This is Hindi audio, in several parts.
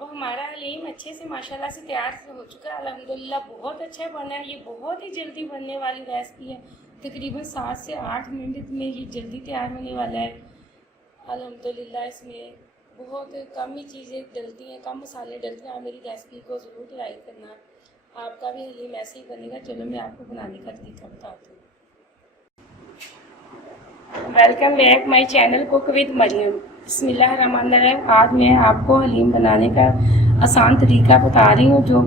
अब हमारा हलीम अच्छे से माशाल्लाह से तैयार हो चुका है। अल्हम्दुलिल्लाह बहुत अच्छा बना है। ये बहुत ही जल्दी बनने वाली रेसिपी है। तकरीबन 7 से 8 मिनट में ये जल्दी तैयार होने वाला है। अल्हम्दुलिल्लाह इसमें बहुत कम ही चीज़ें डलती हैं, कम मसाले डलते हैं। आप मेरी रेसिपी को ज़रूर ट्राई करना, आपका भी हलीम ऐसे ही बनेगा। चलो मैं आपको बनाने का तरीका बताती हूँ। Welcome back my channel cook with Maryam. बिस्मिल्लाहिर्रहमानिर्रहीम। आज मैं आपको हलीम बनाने का आसान तरीका बता रही हूँ, जो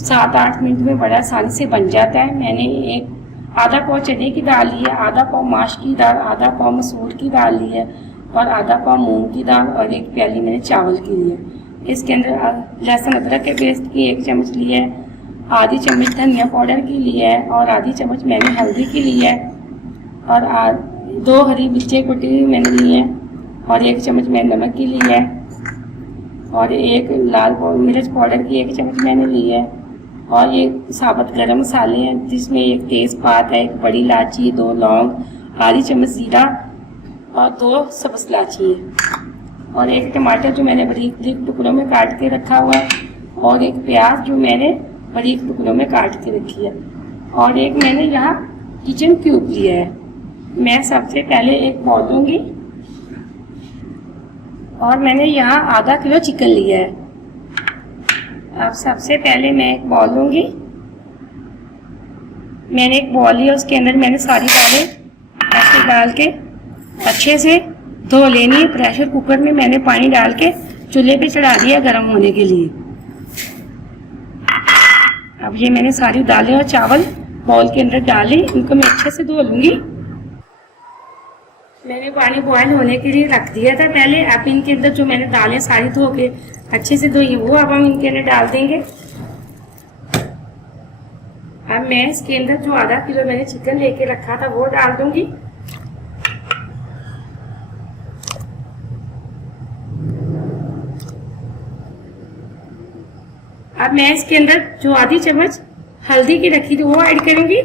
7-8 मिनट में बड़ा आसानी से बन जाता है। मैंने एक आधा पाव चने की दाल ली है, आधा पाव माश की दाल, आधा पाव मसूर की दाल ली है और आधा पाव मूंग की दाल और एक प्याली मैंने चावल की ली है। इसके अंदर लहसुन अदरक के पेस्ट की 1 चम्मच ली है, आधी चम्मच धनिया पाउडर की ली है और आधी चम्मच मैंने हल्दी की ली है और 2 हरी मिर्चें कुटी हुई मैंने ली है और 1 चम्मच मैंने नमक की ली है और 1 लाल मिर्च पाउडर की 1 चम्मच मैंने ली है और ये साबुत गरम मसाले हैं, जिसमें 1 तेज़पात है, 1 बड़ी इलायची, 2 लौंग, आधी चम्मच ज़ीरा और 2 सब्ज़ इलायची है और 1 टमाटर जो मैंने बारीक बारीक टुकड़ों में काट के रखा हुआ है और 1 प्याज जो मैंने बारीक टुकड़ों में काट के रखी है और 1 मैंने यहाँ किचन क्यूब लिया है। मैं सबसे पहले एक बाउल लूँगी और मैंने यहाँ आधा किलो चिकन लिया है। अब सबसे पहले मैं एक बाउल लूँगी। मैंने एक बाउल लिया, उसके अंदर मैंने सारी दालें ऐसे डाल के अच्छे से धो लेनी है। प्रेशर कुकर में मैंने पानी डाल के चूल्हे पे चढ़ा दिया गर्म होने के लिए। अब ये मैंने सारी दालें और चावल बाउल के अंदर डाली, इनको मैं अच्छे से धो लूँगी। मैंने पानी बॉयल होने के लिए रख दिया था पहले। अब इनके अंदर जो मैंने दालें सारी धो के अच्छे से धोई वो अब हम इनके अंदर डाल देंगे। अब मैं इसके अंदर जो आधा किलो मैंने चिकन लेके रखा था वो डाल दूंगी। अब मैं इसके अंदर जो आधी चम्मच हल्दी की रखी थी वो ऐड करूंगी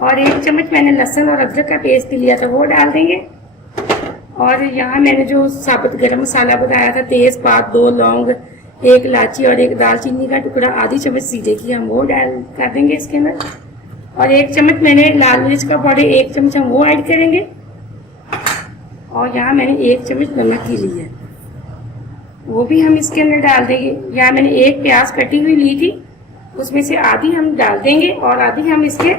और 1 चम्मच मैंने लहसुन और अदरक का पेस्ट लिया था वो डाल देंगे और यहाँ मैंने जो साबुत गरम मसाला बताया था, तेज़पात, 2 लौंग, 1 इलायची और 1 दालचीनी का टुकड़ा, आधी चम्मच जीरे की, हम वो डाल कर देंगे इसके अंदर और 1 चम्मच मैंने लाल मिर्च का पाउडर 1 चम्मच हम वो ऐड करेंगे और यहाँ मैंने 1 चम्मच नमक की ली है वो भी हम इसके अंदर डाल देंगे। यहाँ मैंने 1 प्याज कटी हुई ली थी, उसमें से आधी हम डाल देंगे और आधी हम इसके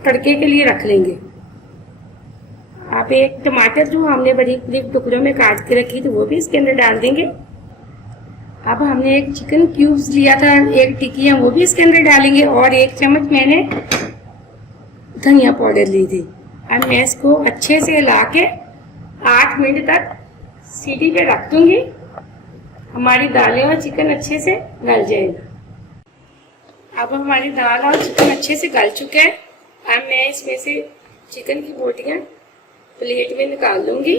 तड़के के लिए रख लेंगे। आप 1 टमाटर जो हमने बारीक बारीक टुकड़ों में काट के रखी थी वो भी इसके अंदर डाल देंगे। अब हमने 1 चिकन क्यूब्स लिया था, 1 टिक्की वो भी इसके अंदर डालेंगे और 1 चम्मच मैंने धनिया पाउडर ली थी। अब मैं इसको अच्छे से हिला के 8 मिनट तक सीटी पे रख दूंगी। हमारी दालें और चिकन अच्छे से गल जाएगा। अब हमारी दाल और चिकन अच्छे से गल चुके हैं। अब मैं इसमें से चिकन की बोटियां प्लेट में निकाल लूंगी।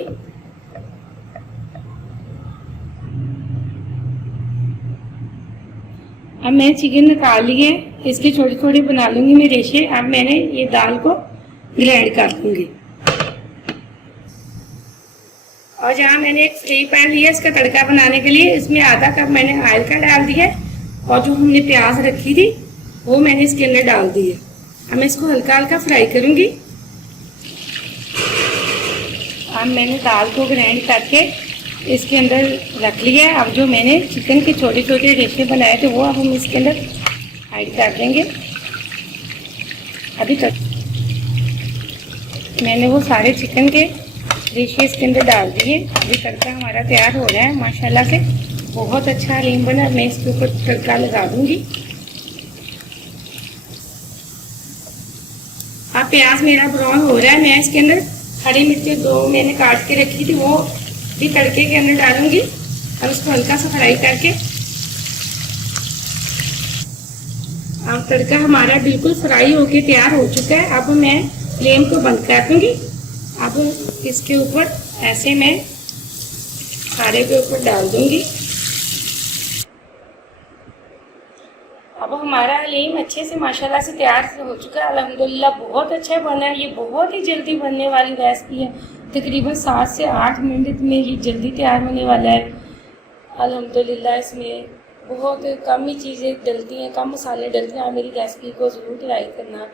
अब मैं चिकन निकाल लिए, इसके छोटे छोटे बना लूंगी मैं रेशे। अब मैंने ये दाल को ग्राइंड कर लूंगी और जहाँ मैंने एक फ्राई पैन लिया इसका तड़का बनाने के लिए, इसमें आधा कप मैंने ऑयल का डाल दिया और जो हमने प्याज रखी थी वो मैंने इसके अंदर डाल दी है। अब मैं इसको हल्का हल्का फ्राई करूंगी। अब मैंने दाल को ग्राइंड करके इसके अंदर रख लिया है। अब जो मैंने चिकन के छोटे छोटे रेशे बनाए थे वो अब हम इसके अंदर ऐड कर देंगे। अभी तक मैंने वो सारे चिकन के रेशे इसके अंदर डाल दिए। अभी तड़का हमारा तैयार हो रहा है। माशाल्लाह से बहुत अच्छा हलीम बना। मैं इसके ऊपर तड़का लगा दूंगी। अब प्याज मेरा ब्राउन हो रहा है। मैं इसके अंदर हरी मिर्चें 2 मैंने काट के रखी थी वो भी तड़के के अंदर डालूंगी। अब इसको हल्का सा फ्राई करके अब तड़का हमारा बिल्कुल फ्राई होके तैयार हो चुका है। अब मैं फ्लेम को बंद कर दूंगी। अब इसके ऊपर ऐसे मैं सारे के ऊपर डाल दूंगी। अब हमारा हलीम अच्छे से माशाल्लाह से तैयार हो चुका है। अल्हम्दुलिल्लाह बहुत अच्छा बना है। ये बहुत ही जल्दी बनने वाली रेसिपी है। तकरीबन 7 से 8 मिनट में ये जल्दी तैयार होने वाला है। अल्हम्दुलिल्लाह इसमें बहुत कम ही चीज़ें डलती हैं, कम मसाले डलते हैं। आप मेरी रेसिपी को ज़रूर ट्राई करना।